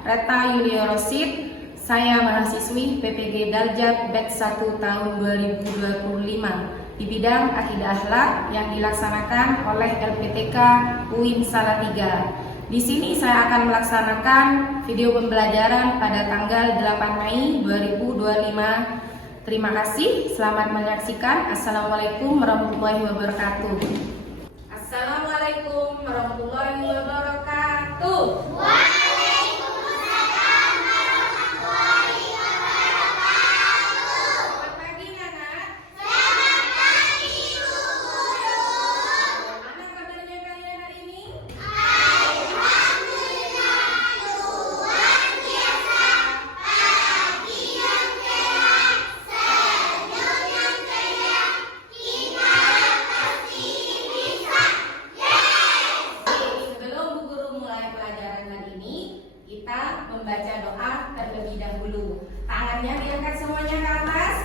Reta Yulia Rosid. Saya mahasiswi PPG Darjat Batch 1 tahun 2025 di bidang Akidah Akhlak yang dilaksanakan oleh LPTK UIN Salatiga. Di sini saya akan melaksanakan video pembelajaran pada tanggal 8 Mei 2025. Terima kasih, selamat menyaksikan. Assalamualaikum warahmatullahi wabarakatuh. Assalamualaikum warahmatullahi wabarakatuh. Membaca doa terlebih dahulu. Tangannya diangkat semuanya ke atas.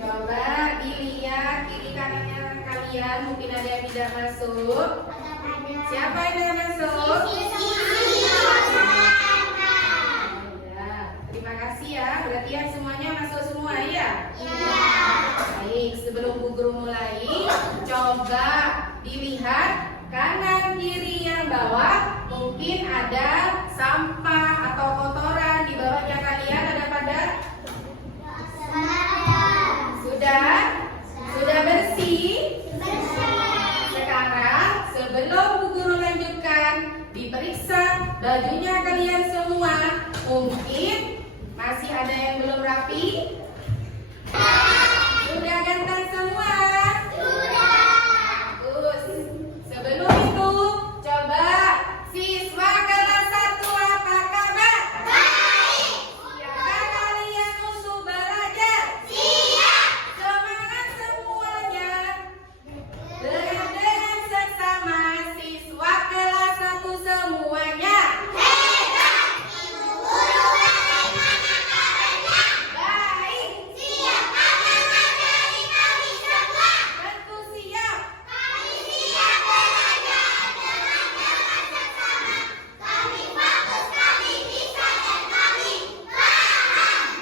Coba dilihat kiri kanannya kalian, mungkin ada yang tidak masuk. Siapa yang tidak masuk? Ya, terima kasih ya. Berarti yang semuanya masuk semua ya? Baik, sebelum Bu Guru mulai, coba dilihat kanan kiri yang bawah. Mungkin ada sampah atau kotoran di bawahnya kalian, ada pada? Sudah bersih? Sekarang sebelum Bu Guru lanjutkan, diperiksa bajunya kalian semua. Mungkin masih ada yang belum rapi? Sudah ganteng semua? Bagus. Sebelum itu, coba siswa kelas 1 apa kabar? Siapkah kalian untuk belajar? Semangat semuanya. Dengan seksama siswa kelas 1 semuanya. Baik. Tentu siap.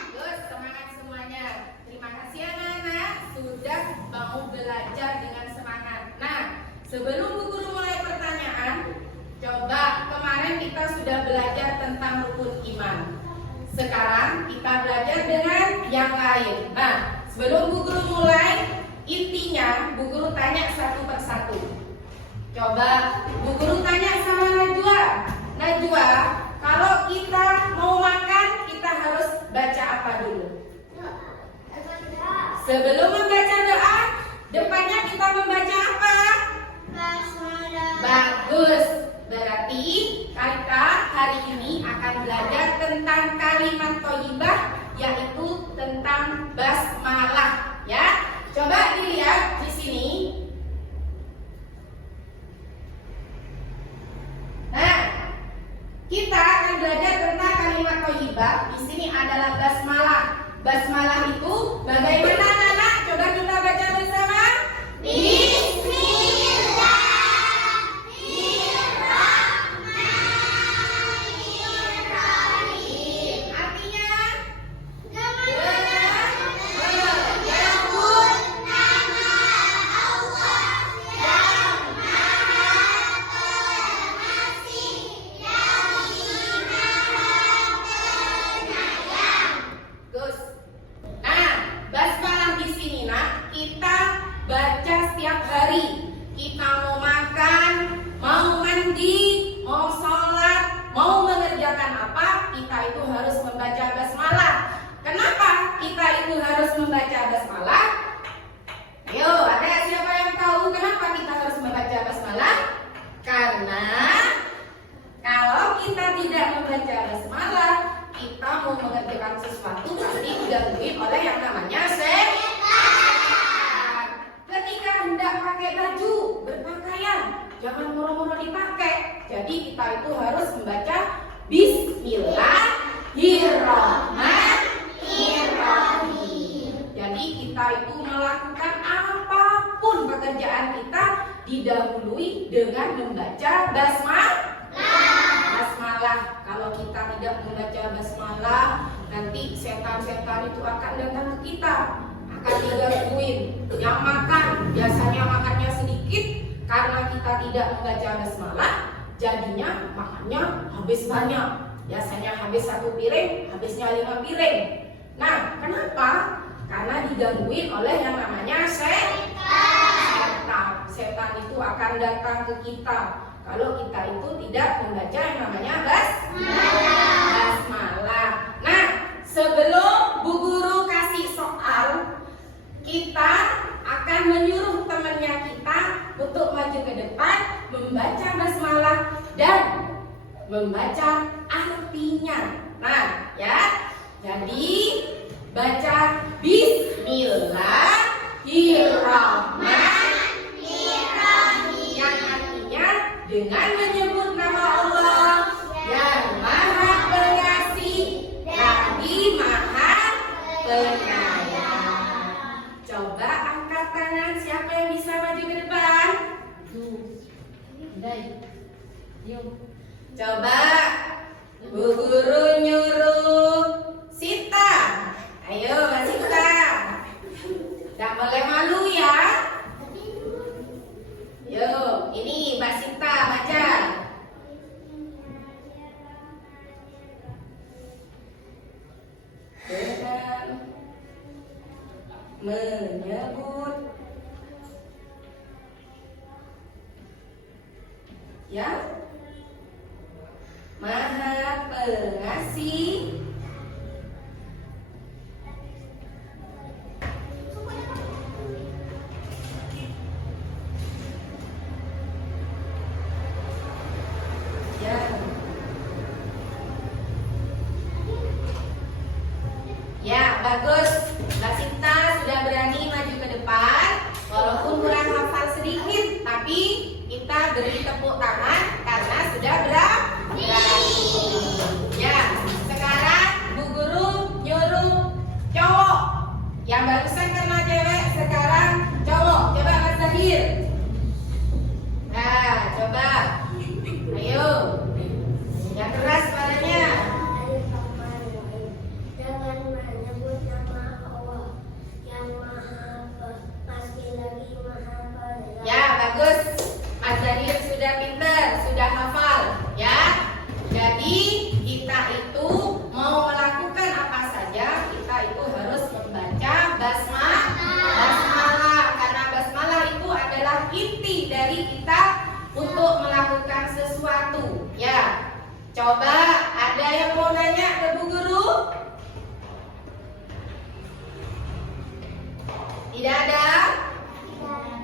Terus semangat semuanya. Terima kasih anak-anak sudah mau belajar dengan semangat. Nah, sebelum Bu Guru mulai pertanyaan, coba kemarin kita sudah belajar tentang rukun iman. Sekarang kita belajar dengan yang lain. Nah, sebelum Bu Guru mulai, intinya Bu Guru tanya satu persatu. Coba Bu Guru tanya sama Najwa. Najwa, kalau kita mau makan, kita harus baca apa dulu? Sebelum membaca doa, depannya kita membaca apa? Bagus. Berarti kita hari ini akan belajar tentang kalimat thayyibah, yaitu tentang basmalah, ya. Coba dilihat di sini. coba di sini adalah basmalah. Basmalah itu bagaimana anak-anak? Coba kita baca bersama. Bismillahirrahmanirrahim. Artinya dengan menyebut nama Allah yang Maha Pengasih lagi Maha Penyayang. Gus. Nah, basmalah di sini nak kita baca setiap hari. Kita mau makan, mau mandi, mau sholat, mau mengerjakan apa, kita itu harus membaca basmalah. Kenapa kita itu harus membaca basmalah? Ayo, ada siapa yang tahu kenapa kita harus membaca basmalah? Karena kalau kita tidak membaca basmalah, kita mau mengerjakan sesuatu pasti digangguin oleh yang namanya setan. Ketika hendak pakai baju, berpakaian, jangan moro-moro dipakai. Jadi kita itu harus membaca Bismillahirrahmanirrahim. Jadi kita itu melakukan apapun pekerjaan kita didahului dengan membaca basmalah. Kalau kita tidak membaca basmalah, nanti setan-setan itu akan datang ke kita, akan digangguin. Yang makan, biasanya makannya sedikit, karena kita tidak membaca basmalah, jadinya makannya habis banyak. Biasanya habis 1 piring, habisnya 5 piring. Nah, kenapa? Karena digangguin oleh yang namanya setan. Setan itu akan datang ke kita kalau kita itu tidak membaca yang namanya basmalah. Nah, sebelum Bu Guru kasih soal, kita akan menyuruh temannya kita untuk maju ke depan, membaca basmalah dan membaca artinya. Nah, ya. Jadi baca Bismillahirrahmanirrahim, yang artinya dengan menyebut nama Allah yang Maha Pengasih lagi Maha Penyayang. Coba angkat tangan siapa yang bisa maju ke depan. Coba Bu Guru nyuruh Sita. Ayo Mbak Sita, gak boleh malu ya. Yo, ini Mbak Sita baca. Dengan menyebut ya Maha Pengasih ya, bagus. Mbak Sinta sudah berani maju ke depan. Walaupun kurang hafal sedikit, tapi kita beri tepuk tangan karena sudah berani. Ya, sekarang Bu Guru nyuruh cowok. Yang barusan kena cewek, sekarang cowok. Coba Mas Zahir. Nah, coba. Ayo. Yang keras suaranya. Ya, bagus. Mas Zahir sudah pintar, sudah hafal, ya. Jadi kita itu mau melakukan apa saja, kita itu harus membaca basmalah, karena basmalah itu adalah inti dari kita untuk melakukan sesuatu, ya. Coba ada yang mau nanya ke Bu Guru? Tidak ada?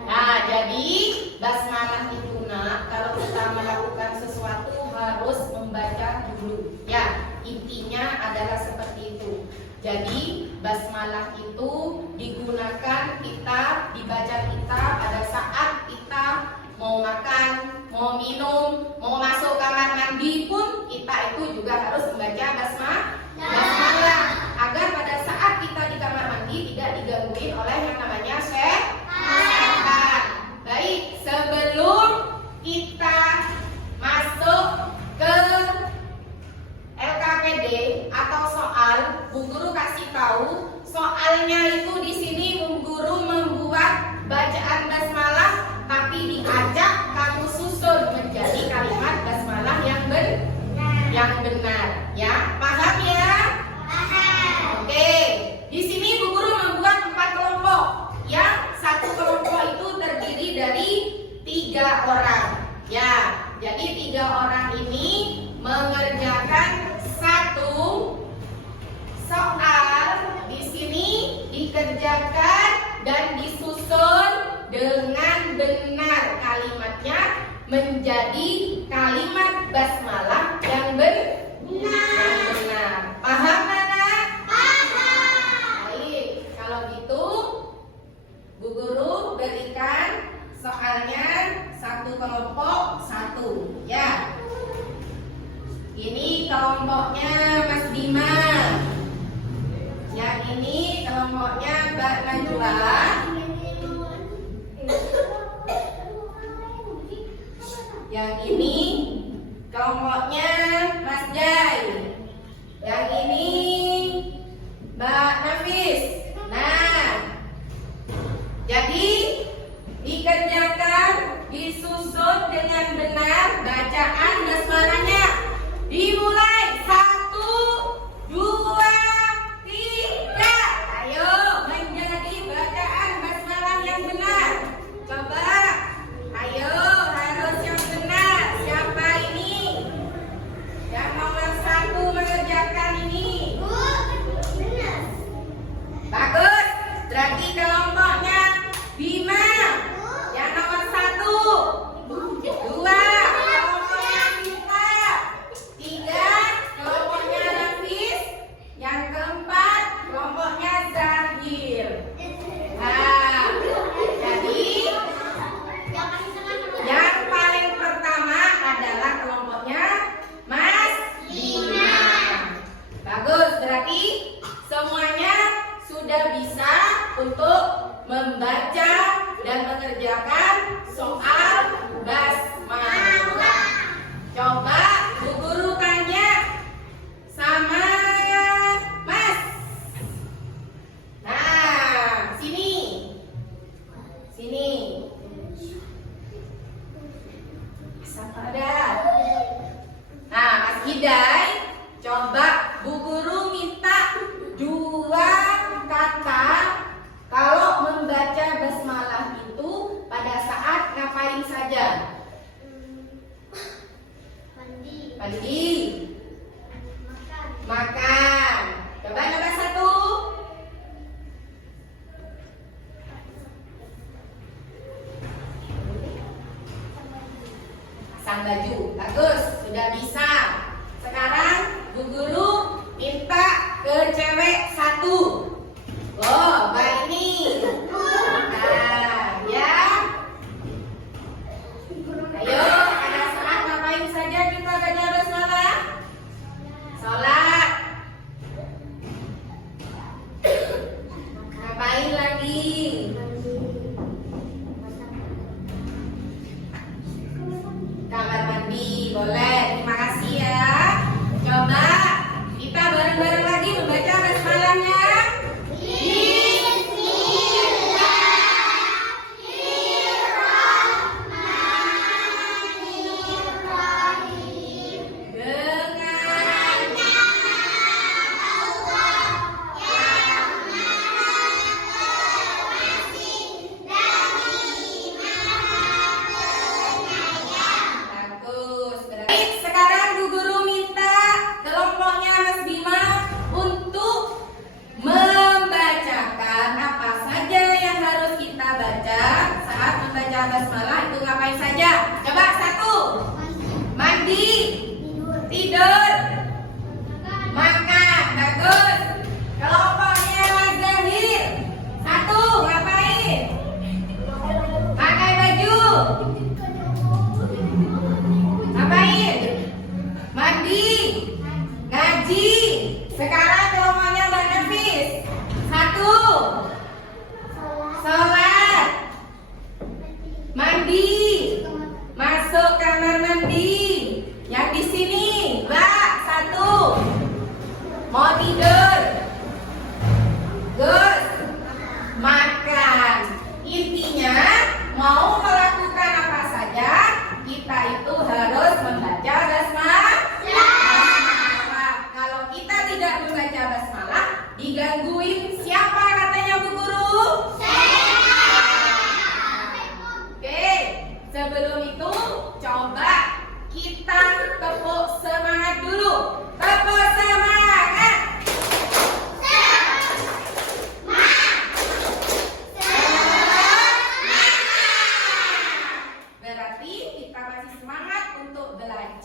Nah, jadi basmalah itu nak, kalau kita melakukan sesuatu harus membaca dulu. Ya, intinya adalah seperti itu. Jadi basmalah itu digunakan kita, dibaca kita pada saat kita mau makan, mau minum, mau masuk kamar mandi pun kita itu juga harus membaca basmalah. Ya, jadi 3 orang ini mengerjakan satu soal. Di sini dikerjakan dan disusun dengan benar kalimatnya menjadi kalimat basmalah yang benar. Paham, anak? Paham. Baik, kalau gitu Bu Guru berikan soalnya satu kelompok satu, ya. Ini kelompoknya Mas Bima. Yang ini kelompoknya Mbak Najwa. Yang ini kelompoknya Mas Jai. Yang ini Mbak Nafis. Nah, jadi dikerjakan, disusun dengan benar bacaan basmalahnya. Dimulai 1, 2, 3. Ayo menjadi bacaan basmalah yang benar. Coba, ayo harus yang benar. Siapa ini? Yang nomor 1 mengerjakan ini. Benar. Bagus. Berarti kelompoknya Bima. Yang nomor 1. 2. Kelompoknya Mita. 3. Kelompoknya Nafis. Yang keempat kelompoknya Zahir. Nah, jadi yang paling pertama adalah kelompoknya Mas Bima. Bagus, berarti semuanya sudah bisa untuk membaca dan mengerjakan soal basmalah. Coba Bu Guru tanya sama Mas. Nah, sini. Sini. Siapa ada? Nah, Mas Hidai, coba Bu Guru minta 2 kata kalau membaca basmalah itu pada saat ngapain saja? Mandi. Makan. Coba nomor 1. Pasang baju. Bagus, sudah bisa. Sekarang Bu Guru minta ke cewek 1. Oh, Mbak ini. Nah, ya. Ayo, pada saat ngapain saja kita baca basmalah? Sholat. Ngapain lagi? Kamar mandi, boleh. Terima kasih ya. Coba kita bareng-bareng lagi membaca basmalahnya.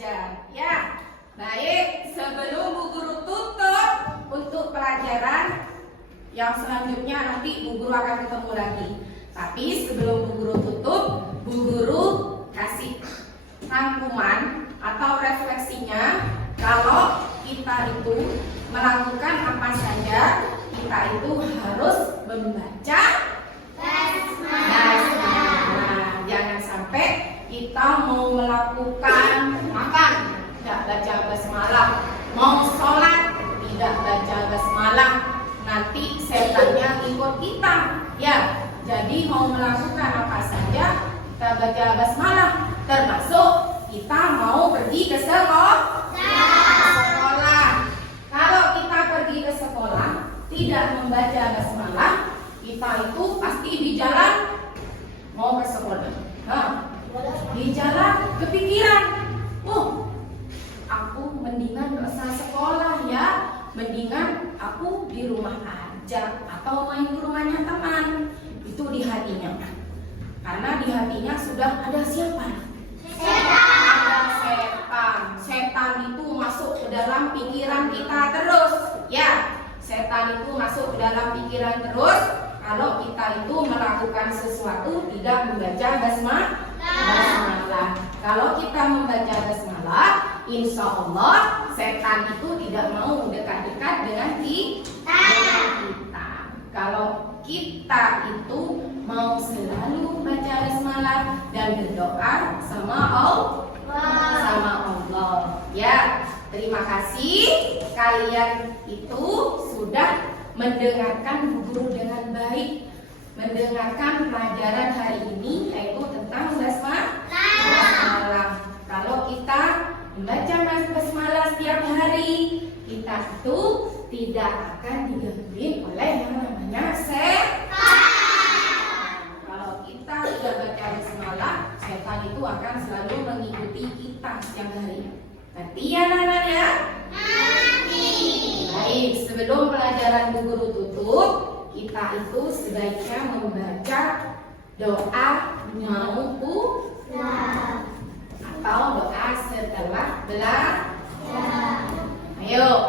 belajar. Ya, baik. Sebelum Bu Guru tutup untuk pelajaran yang selanjutnya, nanti Bu Guru akan ketemu lagi. Tapi sebelum Bu Guru tutup, Bu Guru kasih rangkuman atau refleksinya. Kalau kita itu melakukan apa saja, kita itu harus membaca basmalah. Jangan sampai kita mau melakukan makan tidak baca basmalah, mau sholat tidak baca basmalah, nanti setannya ikut kita. Ya, jadi mau melakukan apa saja kita baca basmalah, termasuk kita mau pergi ke sekolah. Kalau kita pergi ke sekolah tidak membaca basmalah, kita itu pasti di jalan mau ke sekolah. Di jalan kepikiran, aku mendingan gak usah sekolah ya, mendingan aku di rumah aja atau main ke rumahnya teman. Itu di hatinya, karena di hatinya sudah ada siapa? Ada setan. Setan itu masuk ke dalam pikiran kita terus. Ya, setan itu masuk ke dalam pikiran terus. Kalau kita itu melakukan sesuatu tidak membaca basmalah. Kalau kita membaca basmalah, insya Allah setan itu tidak mau dekat-dekat dengan kita. Kalau kita itu mau selalu baca basmalah dan berdoa sama Allah. Ya, terima kasih kalian itu sudah mendengarkan Bu Guru dengan baik, mendengarkan pelajaran hari ini yaitu tentang basmalah. Kalau kita membaca basmalah setiap hari, kita itu tidak akan digangguin oleh yang namanya setan. Kalau kita sudah baca basmalah, setan itu akan selalu mengikuti kita setiap hari. Ngerti ya anak-anak ya? Baik, sebelum pelajaran Bu Guru tutup, kita itu sebaiknya membaca doa atau doa setelah belajar. Ayo,